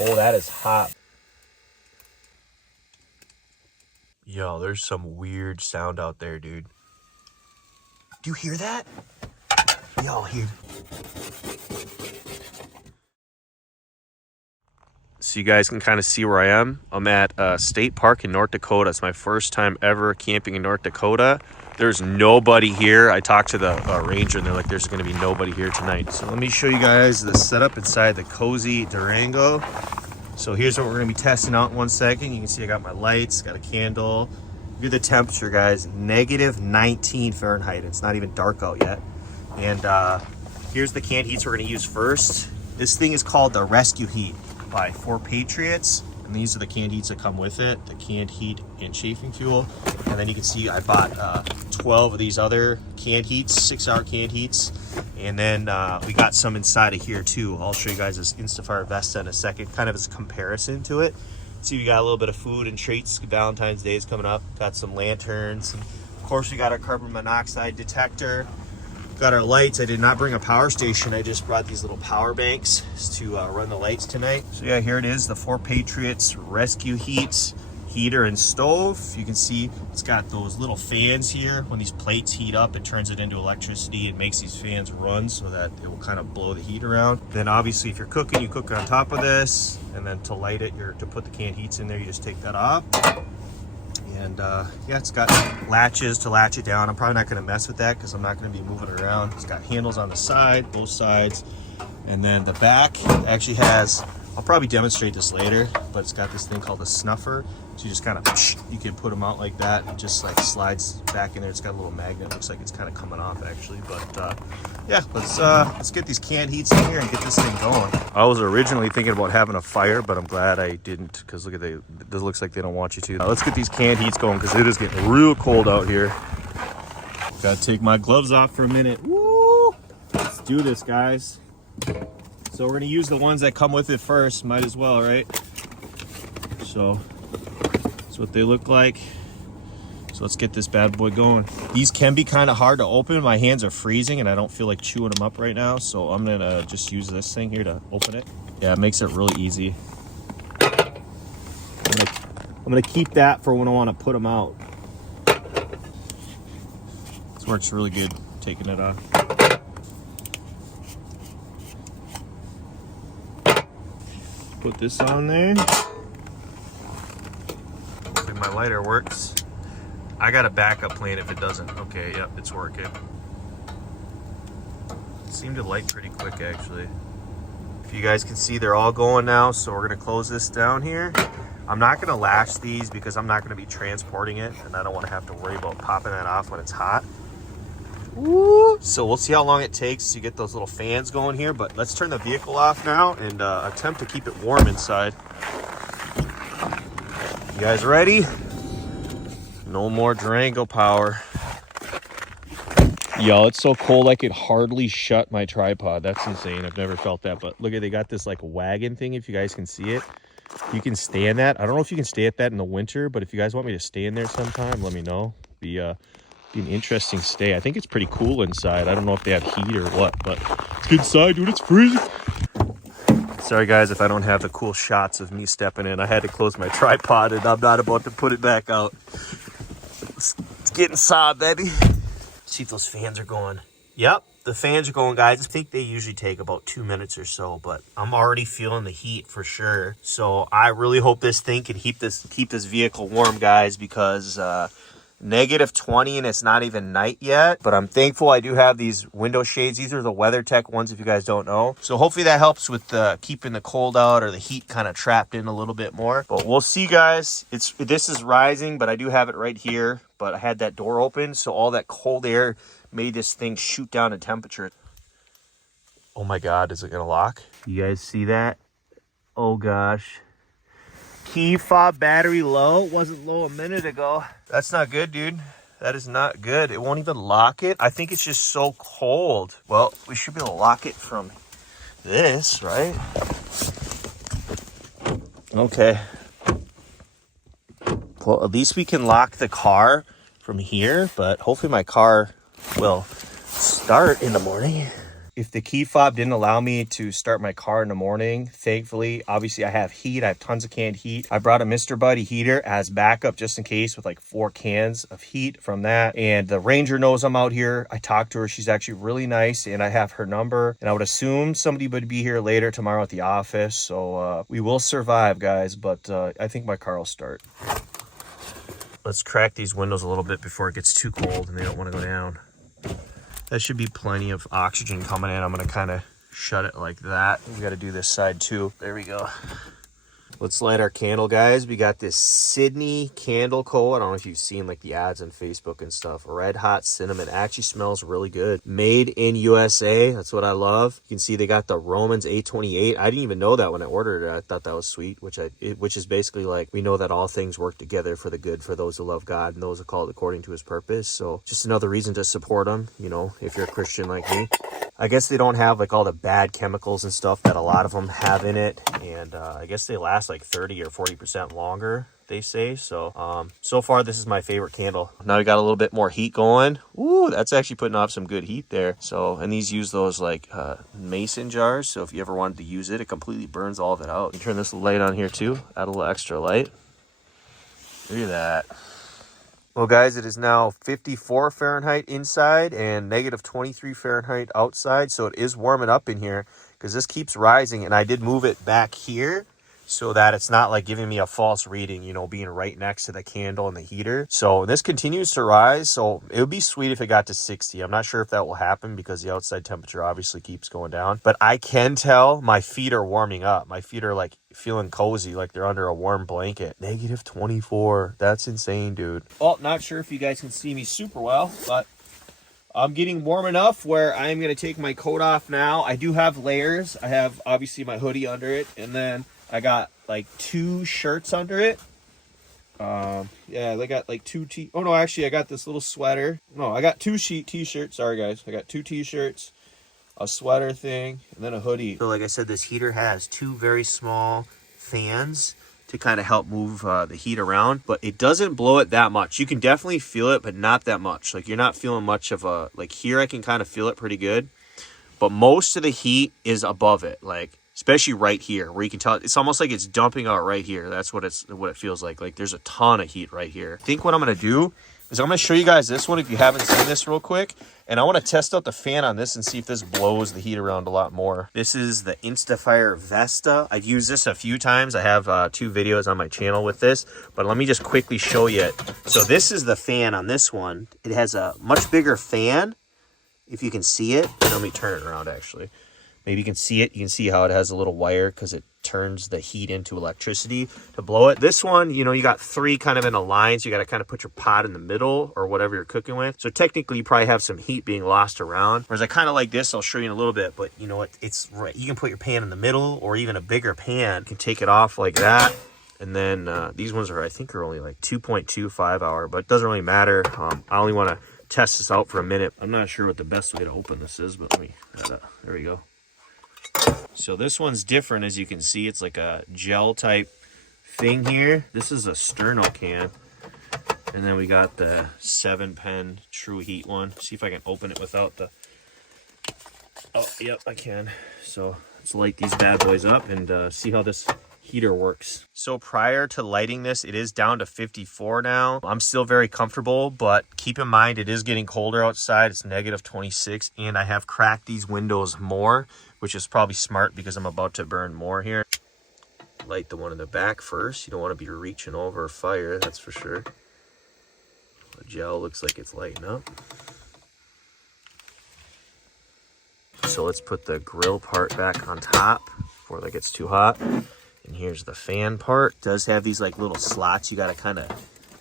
Oh, that is hot. Yo, there's some weird sound out there, dude. Do you hear that? Yo, here. So you guys can kind of see where I am. I'm at a state park in North Dakota. It's my first time ever camping in North Dakota. There's nobody here. I talked to the ranger and they're like, there's going to be nobody here tonight. So let me show you guys the setup inside the cozy Durango. So here's what we're going to be testing out in 1 second. You can see I got my lights, got a candle. Look at the temperature, guys. Negative 19 Fahrenheit. It's not even dark out yet. And here's the canned heats we're going to use first. This thing is called the Rescue Heat by 4 Patriots. And these are the canned heats that come with it. The canned heat and chafing fuel. And then you can see I bought 12 of these other canned heats, 6-hour canned heats. And then we got some inside of here too. I'll show you guys this InstaFire Vesta in a second, kind of as a comparison to it. See, we got a little bit of food and treats. Valentine's Day is coming up. Got some lanterns. And of course, we got our carbon monoxide detector. Got our lights. I did not bring a power station. I just brought these little power banks to run the lights tonight. So yeah, here it is, the 4 Patriots Rescue Heat heater and stove. You can see it's got those little fans here. When these plates heat up, it turns it into electricity. It makes these fans run so that it will kind of blow the heat around. Then obviously if you're cooking, you cook on top of this. And then to light it, to put the canned heats in there, you just take that off. And yeah, it's got latches to latch it down. I'm probably not going to mess with that because I'm not going to be moving it around. It's got handles on the side, both sides. And then the back actually has, I'll probably demonstrate this later, but it's got this thing called a snuffer. So you just kind of, you can put them out like that. It just like slides back in there. It's got a little magnet. Looks like it's kind of coming off actually. But yeah, let's get these canned heats in here and get this thing going. I was originally thinking about having a fire, but I'm glad I didn't because look at it looks like they don't want you to. Let's get these canned heats going because it is getting real cold out here. Gotta take my gloves off for a minute. Woo! Let's do this, guys. So we're gonna use the ones that come with it first. Might as well, right? So that's what they look like. So let's get this bad boy going. These can be kind of hard to open. My hands are freezing and I don't feel like chewing them up right now. So I'm gonna just use this thing here to open it. Yeah, it makes it really easy. I'm gonna keep that for when I want to put them out. This works really good, taking it off. Put this on there. Hopefully my lighter works. I got a backup plan if it doesn't. Okay, yep, it's working. It seemed to light pretty quick actually. If you guys can see, they're all going now, so we're gonna close this down here. I'm not gonna lash these because I'm not gonna be transporting it and I don't wanna have to worry about popping that off when it's hot. Woo! So we'll see how long it takes to get those little fans going here, but let's turn the vehicle off now and attempt to keep it warm inside. You guys ready? No more Durango power. Yo, it's so cold I could hardly shut my tripod. That's insane. I've never felt that. But look at, they got this like wagon thing, if you guys can see it. You can stay in that. I don't know if you can stay at that in the winter, but if you guys want me to stay in there sometime, let me know. Be an interesting stay. I think it's pretty cool inside. I don't know if they have heat or what, but let's get inside, dude. It's freezing. Sorry guys if I don't have the cool shots of me stepping in. I had to close my tripod and I'm not about to put it back out. Let's get inside, baby. See if those fans are going. Yep, the fans are going, guys. I think they usually take about 2 minutes or so, but I'm already feeling the heat for sure. So I really hope this thing can keep this vehicle warm, guys, because negative 20 and it's not even night yet. But I'm thankful I do have these window shades. These are the WeatherTech ones, if you guys don't know. So hopefully that helps with keeping the cold out or the heat kind of trapped in a little bit more. But we'll see, guys. This is rising, but I do have it right here. But I had that door open, so all that cold air made this thing shoot down in temperature. Oh my God, is it gonna lock? You guys see that? Oh gosh. Key fob battery low. It wasn't low a minute ago. That's not good, dude. That is not good. It won't even lock it. I think it's just so cold. Well, we should be able to lock it from this, right? Okay. Well, at least we can lock the car from here, but hopefully my car will start in the morning. If the key fob didn't allow me to start my car in the morning, thankfully, obviously I have heat. I have tons of canned heat. I brought a Mr. Buddy heater as backup just in case, with like 4 cans of heat from that. And the Ranger knows I'm out here. I talked to her. She's actually really nice, and I have her number. And I would assume somebody would be here later tomorrow at the office. So we will survive, guys, but I think my car will start. Let's crack these windows a little bit before it gets too cold and they don't want to go down. That should be plenty of oxygen coming in. I'm going to kind of shut it like that. We got to do this side too. There we go. Let's light our candle, guys. We got this Sydney Candle Co. I don't know if you've seen like the ads on Facebook and stuff. Red hot cinnamon. Actually smells really good. Made in USA. That's what I love. You can see they got the Romans 8:28. I didn't even know that when I ordered it. I thought that was sweet, which is basically like, we know that all things work together for the good for those who love God and those who called according to his purpose. So just another reason to support them, you know, if you're a Christian like me. I guess they don't have like all the bad chemicals and stuff that a lot of them have in it, and I guess they last like 30 or 40% longer, they say. So so far this is my favorite candle. Now we got a little bit more heat going. Ooh, that's actually putting off some good heat there. So, and these use those like mason jars, so if you ever wanted to use it, it completely burns all of it out. You turn this light on here too, add a little extra light. Look at that. Well, guys, it is now 54 Fahrenheit inside and negative 23 Fahrenheit outside. So it is warming up in here because this keeps rising. And I did move it back here so that it's not like giving me a false reading, you know, being right next to the candle and the heater. So this continues to rise. So it would be sweet if it got to 60. I'm not sure if that will happen because the outside temperature obviously keeps going down. But I can tell my feet are warming up. My feet are like feeling cozy, like they're under a warm blanket. Negative 24. That's insane, dude. Well, not sure if you guys can see me super well, but I'm getting warm enough where I'm going to take my coat off now. I do have layers. I have obviously my hoodie under it, and then I got like 2 shirts under it. Yeah, they got like 2 oh no, actually I got this little sweater. No, I got 2 t-shirts. Sorry guys. I got 2 t-shirts, a sweater thing, and then a hoodie. So like I said, this heater has 2 very small fans to kind of help move the heat around, but it doesn't blow it that much. You can definitely feel it, but not that much. Like you're not feeling much of a, like here I can kind of feel it pretty good, but most of the heat is above it, like especially right here where you can tell it's almost like it's dumping out right here. That's what it feels like. Like there's a ton of heat right here. I think what I'm going to do is I'm going to show you guys this one if you haven't seen this real quick. And I want to test out the fan on this and see if this blows the heat around a lot more. This is the InstaFire Vesta. I've used this a few times. I have 2 videos on my channel with this, but let me just quickly show you it. So this is the fan on this one. It has a much bigger fan, if you can see it. Let me turn it around actually. Maybe you can see it. You can see how it has a little wire because it turns the heat into electricity to blow it. This one, you know, you got 3 kind of in a line, so you got to kind of put your pot in the middle or whatever you're cooking with. So technically you probably have some heat being lost around. Whereas I kind of like this, I'll show you in a little bit, but you know what, it's right. You can put your pan in the middle or even a bigger pan. You can take it off like that. And then these ones are, I think, are only like 2.25 hour, but it doesn't really matter. I only want to test this out for a minute. I'm not sure what the best way to open this is, but let me, there we go. So this one's different, as you can see. It's like a gel type thing here. This is a sterno can. And then we got the 7-pen True Heat one. See if I can open it without the... Oh, yep, I can. So let's light these bad boys up and see how this heater works. So prior to lighting this, it is down to 54 now. I'm still very comfortable, but keep in mind it is getting colder outside. It's negative 26, and I have cracked these windows more, which is probably smart because I'm about to burn more here. Light the one in the back first. You don't want to be reaching over fire, that's for sure. The gel looks like it's lighting up. So let's put the grill part back on top before that gets too hot. And here's the fan part. It does have these like little slots you got to kind of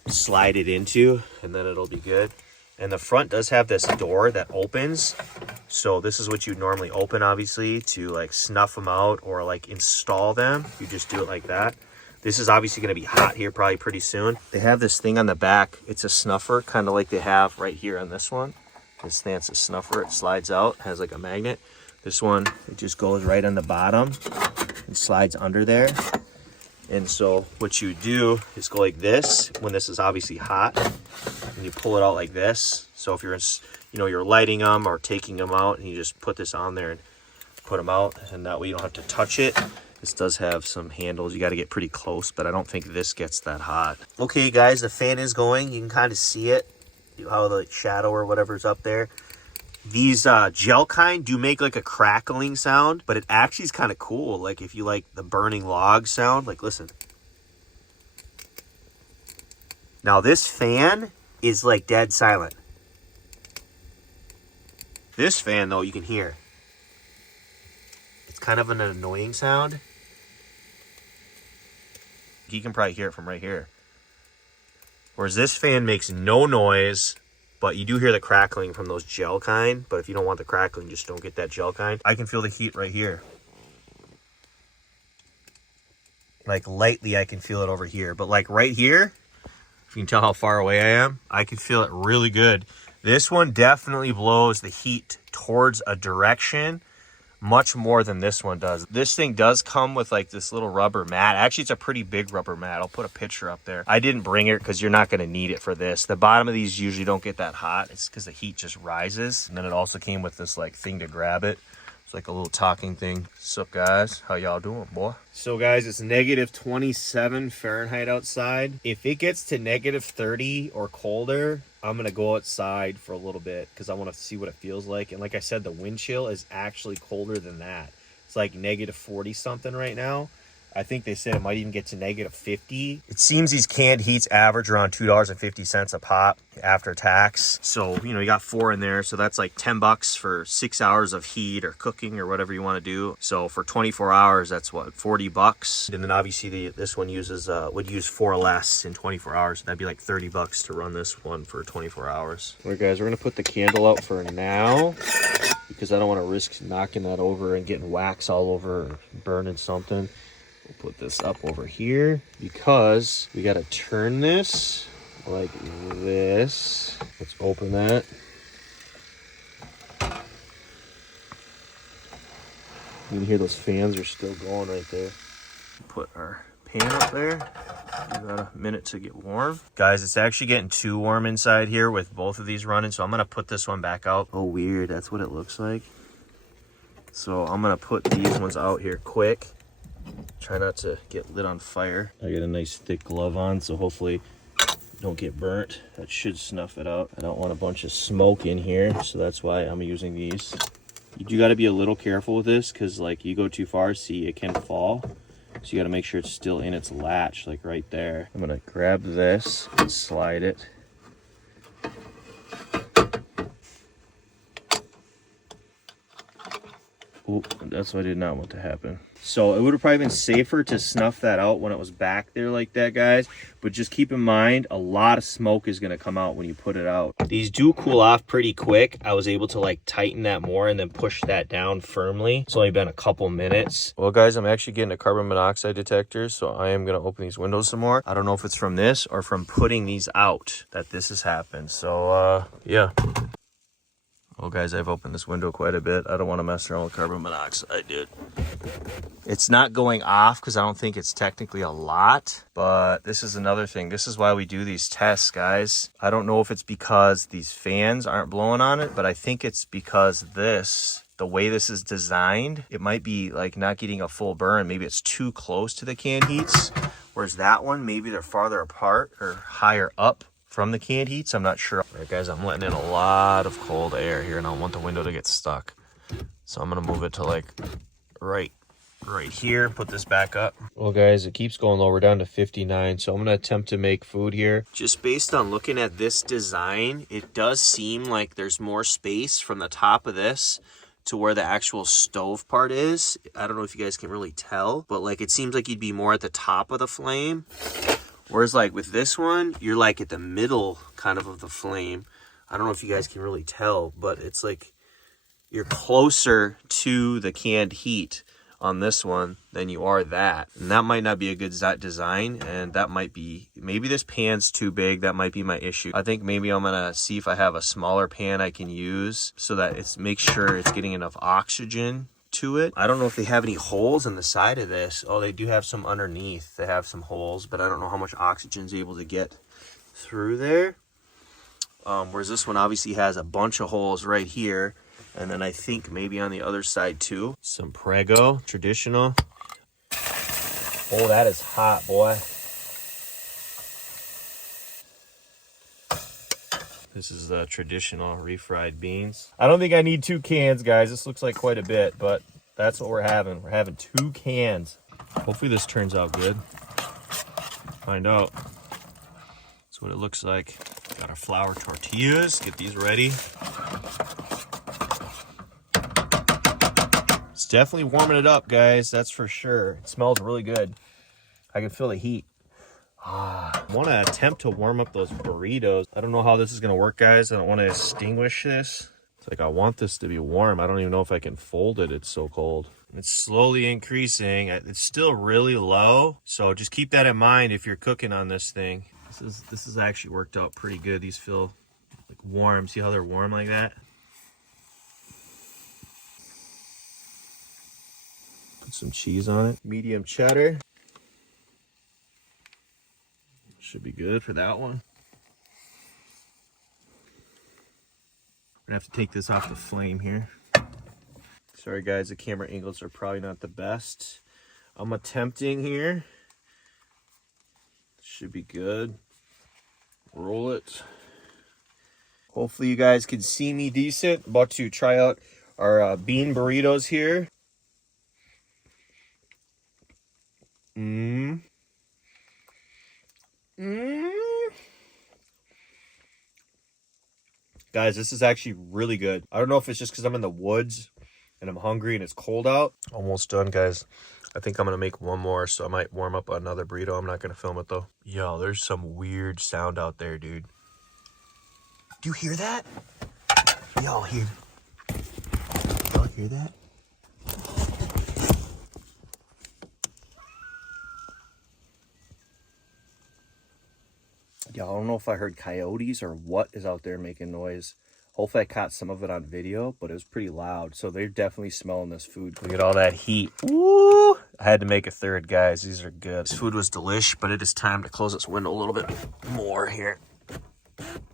slide it into, and then it'll be good. And the front does have this door that opens. So this is what you normally open, obviously, to like snuff them out or like install them. You just do it like that. This is obviously going to be hot here probably pretty soon. They have this thing on the back. It's a snuffer, kind of like they have right here on this one. This thing's a snuffer. It slides out, has like a magnet. This one, it just goes right on the bottom and slides under there. And so what you do is go like this when this is obviously hot, and you pull it out like this. So if you're you know, you're lighting them or taking them out, and you just put this on there and put them out, and that way you don't have to touch it. This does have some handles. You got to get pretty close, but I don't think this gets that hot. Okay, guys, the fan is going. You can kind of see it, how the shadow or whatever's up there. These gel kind do make like a crackling sound, but it actually is kind of cool. Like if you like the burning log sound, like listen. Now this fan is like dead silent. This fan though, you can hear. It's kind of an annoying sound. You can probably hear it from right here. Whereas this fan makes no noise, but you do hear the crackling from those gel kind. But if you don't want the crackling, just don't get that gel kind. I can feel the heat right here. Like lightly, I can feel it over here. But like right here, if you can tell how far away I am, I can feel it really good. This one definitely blows the heat towards a direction much more than this one does. This thing does come with like this little rubber mat. Actually, it's a pretty big rubber mat. I'll put a picture up there. I didn't bring it because you're not going to need it for this. The bottom of these usually don't get that hot. It's because the heat just rises. And then it also came with this like thing to grab it. It's like a little talking thing. What's up, guys? How y'all doing, boy? So guys, it's negative 27 Fahrenheit outside. If it gets to negative 30 or colder, I'm going to go outside for a little bit because I want to see what it feels like. And like I said, the wind chill is actually colder than that. It's like negative 40 something right now. I think they said it might even get to negative 50. It seems these canned heats average around $2.50 a pop after tax. So, you know, you got 4 in there. So that's like $10 for 6 hours of heat or cooking or whatever you want to do. So for 24 hours, that's what, $40. And then obviously this one uses, would use 4 less in 24 hours. That'd be like $30 to run this one for 24 hours. All right, guys, we're going to put the candle out for now because I don't want to risk knocking that over and getting wax all over or burning something. We'll put this up over here because we got to turn this like this. Let's open that. You can hear those fans are still going right there. Put our pan up there. Give that a minute to get warm. Guys, it's actually getting too warm inside here with both of these running, so I'm going to put this one back out. Oh, weird. That's what it looks like. So I'm going to put these ones out here quick. Try not to get lit on fire. I got a nice thick glove on, so hopefully don't get burnt. That should snuff it out. I don't want a bunch of smoke in here, so that's why I'm using these. You do got to be a little careful with this because like you go too far, see, it can fall. So you got to make sure it's still in its latch, like right there. I'm going to grab this and slide it. Oh, that's what I did not want to happen. So it would have probably been safer to snuff that out when it was back there like that, guys. But just keep in mind, a lot of smoke is going to come out when you put it out. These do cool off pretty quick. I was able to like tighten that more and then push that down firmly. It's only been a couple minutes. Well, guys, I'm actually getting a carbon monoxide detector, so I am going to open these windows some more. I don't know if it's from this or from putting these out that this has happened. So, yeah. Well, guys, I've opened this window quite a bit. I don't want to mess around with carbon monoxide, dude. It's not going off because I don't think it's technically a lot, but this is another thing. This is why we do these tests, guys. I don't know if it's because these fans aren't blowing on it, but I think it's because the way this is designed, it might be like not getting a full burn. Maybe it's too close to the canned heats, whereas that one, maybe they're farther apart or higher up from the canned heats. I'm not sure. All right, guys, I'm letting in a lot of cold air here and I don't want the window to get stuck. So I'm going to move it to like right here, put this back up. Well, guys, it keeps going low. We're down to 59. So I'm going to attempt to make food here. Just based on looking at this design, it does seem like there's more space from the top of this to where the actual stove part is. I don't know if you guys can really tell, but like it seems like you'd be more at the top of the flame. Whereas like with this one, you're like at the middle kind of the flame. I don't know if you guys can really tell, but it's like you're closer to the canned heat on this one than you are that. And that might not be a good design, and that might be, maybe this pan's too big. That might be my issue. I think maybe I'm gonna see if I have a smaller pan I can use so that it's make sure it's getting enough oxygen to it. I don't know if they have any holes in the side of this. Oh, they do have some underneath. They have some holes, but I don't know how much oxygen is able to get through there. Whereas this one obviously has a bunch of holes right here. And then I think maybe on the other side too. Some Prego, traditional. Oh, that is hot, boy. This is the traditional refried beans. I don't think I need 2 cans, guys. This looks like quite a bit, but that's what we're having. We're having 2 cans. Hopefully this turns out good. Find out. That's what it looks like. Got our flour tortillas. Get these ready. It's definitely warming it up, guys. That's for sure. It smells really good. I can feel the heat. I want to attempt to warm up those burritos. I don't know how this is going to work, guys. I don't want to extinguish this. It's like I want this to be warm. I don't even know if I can fold it. It's so cold. It's slowly increasing. It's still really low. So just keep that in mind if you're cooking on this thing. This is actually worked out pretty good. These feel like warm. See how they're warm like that? Put some cheese on it. Medium cheddar. Should be good for that one. We're gonna have to take this off the flame here. Sorry guys, the camera angles are probably not the best. I'm attempting here. Should be good. Roll it. Hopefully you guys can see me decent. About to try out our bean burritos here. Guys, this is actually really good. I don't know if it's just because I'm in the woods and I'm hungry and it's cold out. Almost done, guys. I think I'm going to make one more, so I might warm up another burrito. I'm not going to film it, though. Yo, there's some weird sound out there, dude. Do you hear that? Y'all hear that? Yeah, I don't know if I heard coyotes or what is out there making noise. Hopefully I caught some of it on video, but it was pretty loud. So they're definitely smelling this food. Look at all that heat. Woo! I had to make a third, guys. These are good. This food was delish, but it is time to close this window a little bit more here.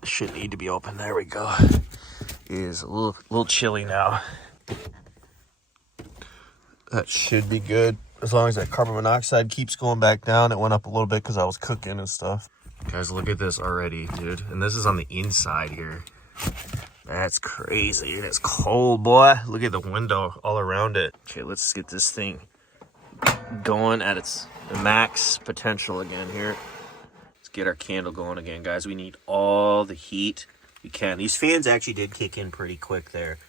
Should need to be open. There we go. It is a little chilly now. That should be good. As long as that carbon monoxide keeps going back down. It went up a little bit because I was cooking and stuff. Guys, look at this already, dude. And this is on the inside here. That's crazy. It's cold, boy. Look at the window all around it. Okay, let's get this thing going at its max potential again here. Let's get our candle going again, guys. We need all the heat we can. These fans actually did kick in pretty quick there.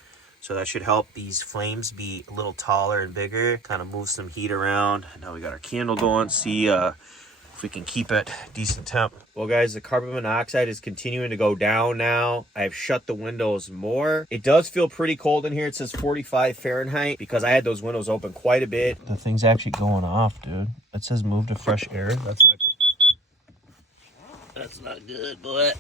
So that should help these flames be a little taller and bigger. Kind of move some heat around. Now we got our candle going. See if we can keep it decent temp. Well, guys, the carbon monoxide is continuing to go down now. I've shut the windows more. It does feel pretty cold in here. It says 45 Fahrenheit because I had those windows open quite a bit. The thing's actually going off, dude. It says move to fresh air. That's not good, boy.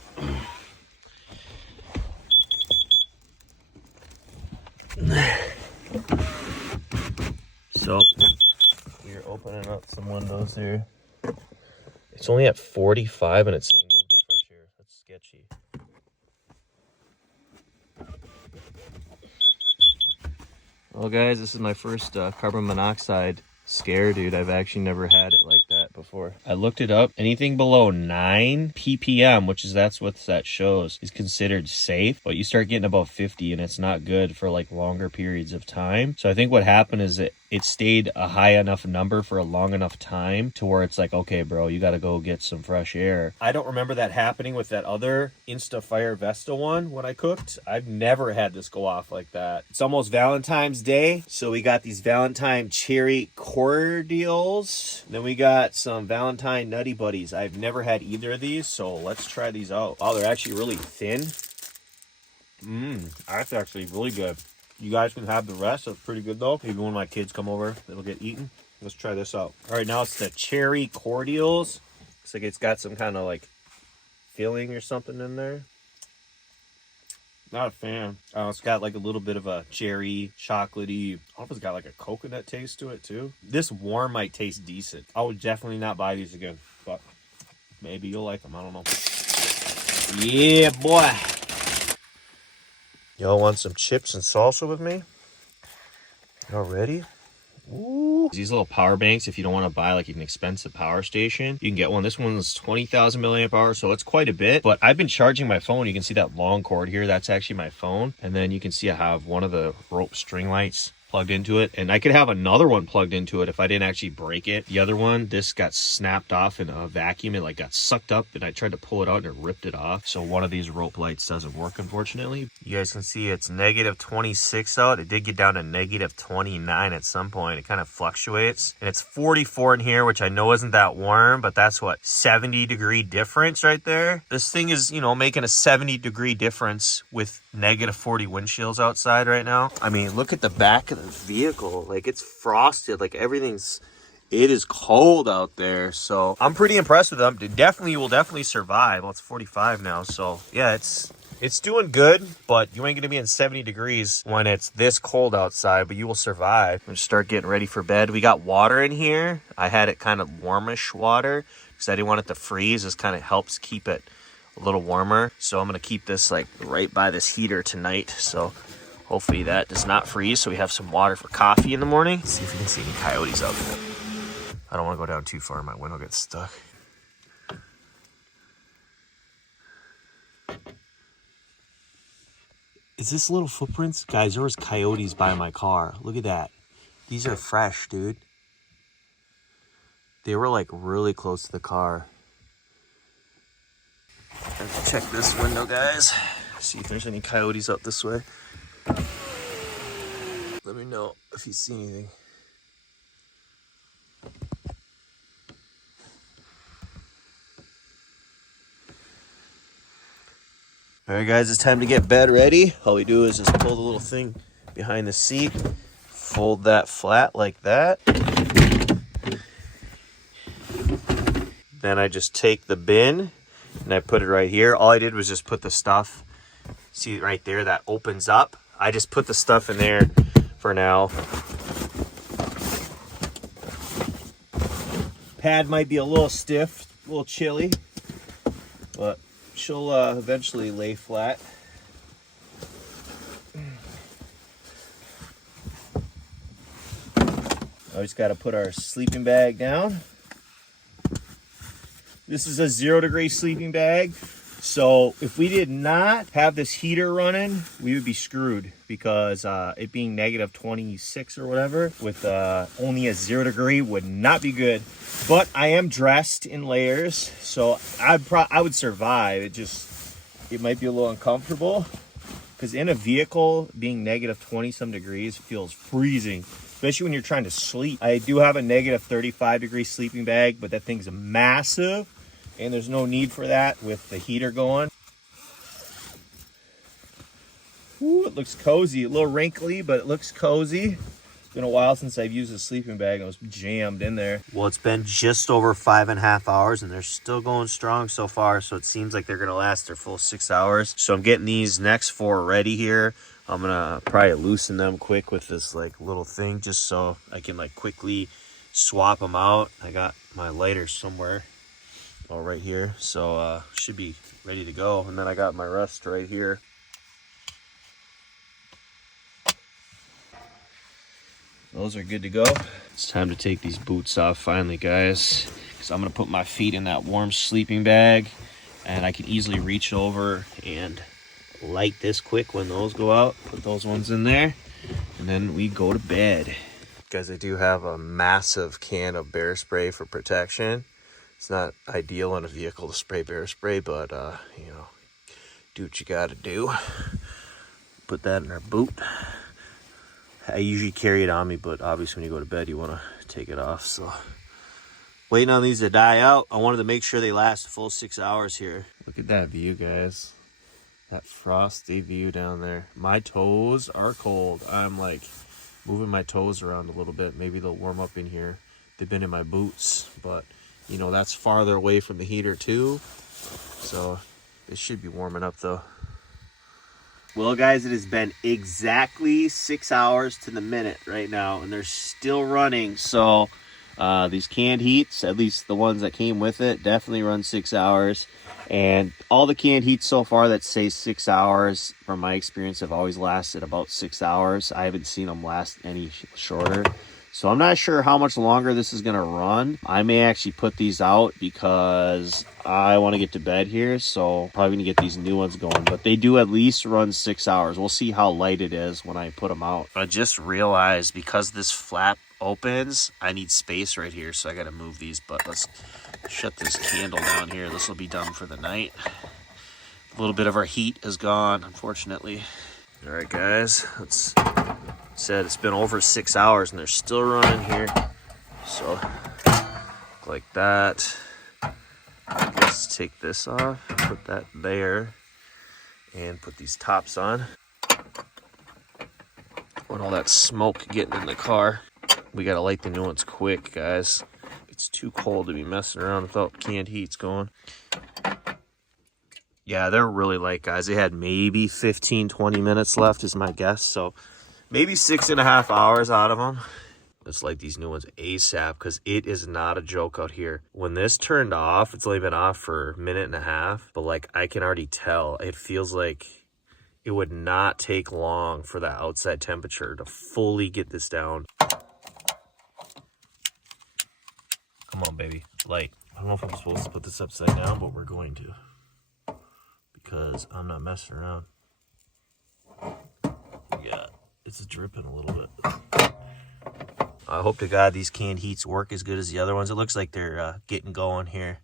So, we're opening up some windows here. It's only at 45 and it's saying move to fresh air. That's sketchy. Well, guys, this is my first carbon monoxide scare, dude. I've actually never had it like that before. I looked it up. Anything below 9 ppm, which is that's what that shows, is considered safe. But you start getting above 50 and it's not good for like longer periods of time. So I think what happened is it stayed a high enough number for a long enough time to where it's like, okay, bro, you got to go get some fresh air. I don't remember that happening with that other InstaFire Vesta one when I cooked. I've never had this go off like that. It's almost Valentine's Day, so we got these Valentine cherry cordials. Then we got some Valentine Nutty Buddies. I've never had either of these, so let's try these out. Oh, they're actually really thin. That's actually really good. You guys can have the rest. That's pretty good, though. Maybe when my kids come over, it'll get eaten. Let's try this out. All right, now it's the cherry cordials. Looks like it's got some kind of, like, filling or something in there. Not a fan. It's got, like, a little bit of a cherry, chocolatey. I don't know if it's got, like, a coconut taste to it, too. This warm might taste decent. I would definitely not buy these again, but maybe you'll like them. I don't know. Yeah, boy. Y'all want some chips and salsa with me? Y'all ready? Ooh. These little power banks, if you don't want to buy like an expensive power station, you can get one. This one's 20,000 milliamp hours, so it's quite a bit. But I've been charging my phone. You can see that long cord here. That's actually my phone. And then you can see I have one of the rope string lights plugged into it, and I could have another one plugged into it if I didn't actually break it. The other one, this got snapped off in a vacuum. It like got sucked up, and I tried to pull it out and it ripped it off. So one of these rope lights doesn't work, unfortunately. You guys can see it's negative 26 out. It did get down to negative 29 at some point. It kind of fluctuates, and it's 44 in here, which I know isn't that warm, but that's what, 70-degree difference right there. This thing is, you know, making a 70-degree difference with negative 40 wind chills outside right now. I mean, look at the back of the vehicle. Like, it's frosted. Like, it is cold out there. So I'm pretty impressed with them. It will definitely survive. Well, it's 45 now. So yeah, it's doing good, but you ain't gonna be in 70 degrees when it's this cold outside, but you will survive. I'm gonna start getting ready for bed. We got water in here. I had it kind of warmish water because I didn't want it to freeze. This kind of helps keep it a little warmer. So I'm gonna keep this like right by this heater tonight. So hopefully that does not freeze. So we have some water for coffee in the morning. Let's see if we can see any coyotes out there. I don't want to go down too far. My window gets stuck. Is this little footprints? Guys, there was coyotes by my car. Look at that. These are fresh, dude. They were like really close to the car. Let's check this window, guys. See if there's any coyotes out this way. Let me know if you see anything. All right, guys, it's time to get bed ready. All we do is just pull the little thing behind the seat, fold that flat like that. Then I just take the bin and I put it right here. All I did was just put the stuff, see right there, that opens up. I just put the stuff in there for now. Pad might be a little stiff, a little chilly, but she'll eventually lay flat. I just got to put our sleeping bag down. This is a 0-degree sleeping bag. So if we did not have this heater running, we would be screwed because it being negative 26 or whatever with only a 0-degree would not be good. But I am dressed in layers, so I would survive. It might be a little uncomfortable because in a vehicle being negative 20-some degrees feels freezing, especially when you're trying to sleep. I do have a negative 35-degree sleeping bag, but that thing's massive. And there's no need for that with the heater going. Ooh, it looks cozy. A little wrinkly, but it looks cozy. It's been a while since I've used a sleeping bag. I was jammed in there. Well, it's been just over 5.5 hours, and they're still going strong so far. So it seems like they're going to last their full 6 hours. So I'm getting these next 4 ready here. I'm going to probably loosen them quick with this like little thing just so I can like quickly swap them out. I got my lighter somewhere. All right here, so should be ready to go. And then I got my rest right here. Those are good to go. It's time to take these boots off finally, guys, because I'm gonna put my feet in that warm sleeping bag, and I can easily reach over and light this quick when those go out. Put those ones in there, and then we go to bed. Guys, I do have a massive can of bear spray for protection. It's not ideal in a vehicle to spray bear spray, but, you know, do what you gotta do. Put that in our boot. I usually carry it on me, but obviously when you go to bed, you want to take it off. So, waiting on these to die out. I wanted to make sure they last a full 6 hours here. Look at that view, guys. That frosty view down there. My toes are cold. I'm, like, moving my toes around a little bit. Maybe they'll warm up in here. They've been in my boots, but you know, that's farther away from the heater too. So it should be warming up though. Well, guys, it has been exactly 6 hours to the minute right now, and they're still running. So These canned heats, at least the ones that came with it, definitely run 6 hours. And all the canned heats so far that say 6 hours, from my experience, have always lasted about 6 hours. I haven't seen them last any shorter. So I'm not sure how much longer this is going to run. I may actually put these out because I want to get to bed here. So probably going to get these new ones going. But they do at least run 6 hours. We'll see how light it is when I put them out. I just realized because this flap opens, I need space right here. So I got to move these. But let's shut this candle down here. This will be done for the night. A little bit of our heat is gone, unfortunately. All right, guys. Let's... Said it's been over 6 hours and they're still running here. So like that. Let's take this off, put that there, and put these tops on. Want all that smoke getting in the car. We gotta light the new ones quick, guys. It's too cold to be messing around without canned heats going. Yeah, they're really light, guys. They had maybe 15-20 minutes left is my guess. So maybe 6.5 hours out of them. Let's light these new ones ASAP because it is not a joke out here. When this turned off, it's only been off for 1.5 minutes, but like I can already tell, it feels like it would not take long for the outside temperature to fully get this down. Come on, baby, light. I don't know if I'm supposed to put this upside down, but we're going to because I'm not messing around. Yeah. It's dripping a little bit. I hope to God these canned heats work as good as the other ones. It looks like they're getting going here.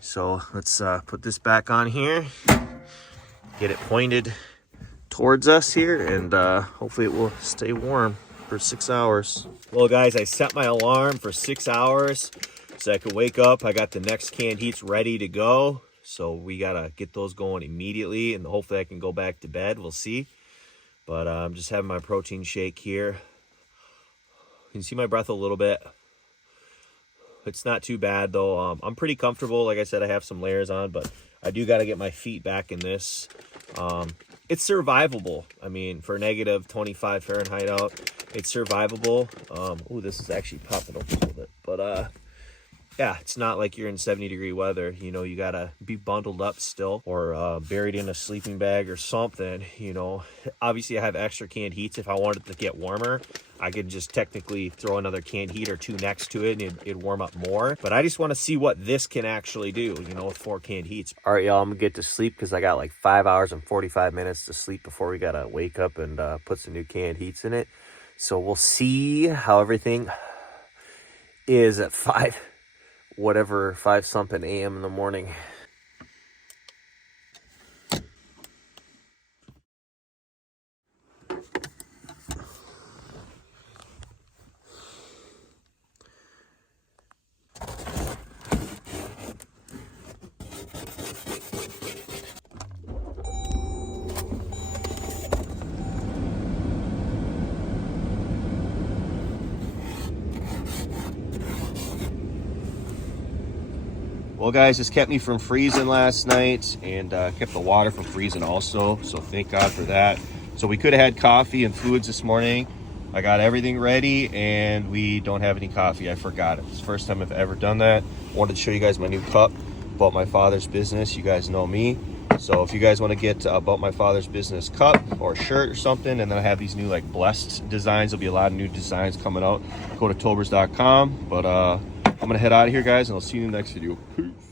So let's put this back on here. Get it pointed towards us here. And hopefully it will stay warm for 6 hours. Well, guys, I set my alarm for 6 hours so I could wake up. I got the next canned heats ready to go. So we got to get those going immediately. And hopefully I can go back to bed. We'll see. But I'm just having my protein shake here. You can see my breath a little bit. It's not too bad, though. I'm pretty comfortable. Like I said, I have some layers on, but I do got to get my feet back in this. It's survivable. I mean, for negative 25 Fahrenheit out, it's survivable. Oh, this is actually popping up a little bit. But yeah, it's not like you're in 70-degree weather. You know, you got to be bundled up still or buried in a sleeping bag or something, you know. Obviously, I have extra canned heats. If I wanted to get warmer, I could just technically throw another canned heat or two next to it and it'd warm up more. But I just want to see what this can actually do, you know, with 4 canned heats. All right, y'all, I'm going to get to sleep because I got like 5 hours and 45 minutes to sleep before we got to wake up and put some new canned heats in it. So we'll see how everything is at 5 something a.m. in the morning. Well, guys, this kept me from freezing last night and kept the water from freezing also. So thank God for that. So we could have had coffee and fluids this morning. I got everything ready and we don't have any coffee. I forgot it. It's the first time I've ever done that. Wanted to show you guys my new cup about my father's business. You guys know me. So if you guys want to get about my father's business cup or shirt or something, and then I have these new like blessed designs. There'll be a lot of new designs coming out. Go to Tolbers.com. But I'm going to head out of here, guys, and I'll see you in the next video. Peace.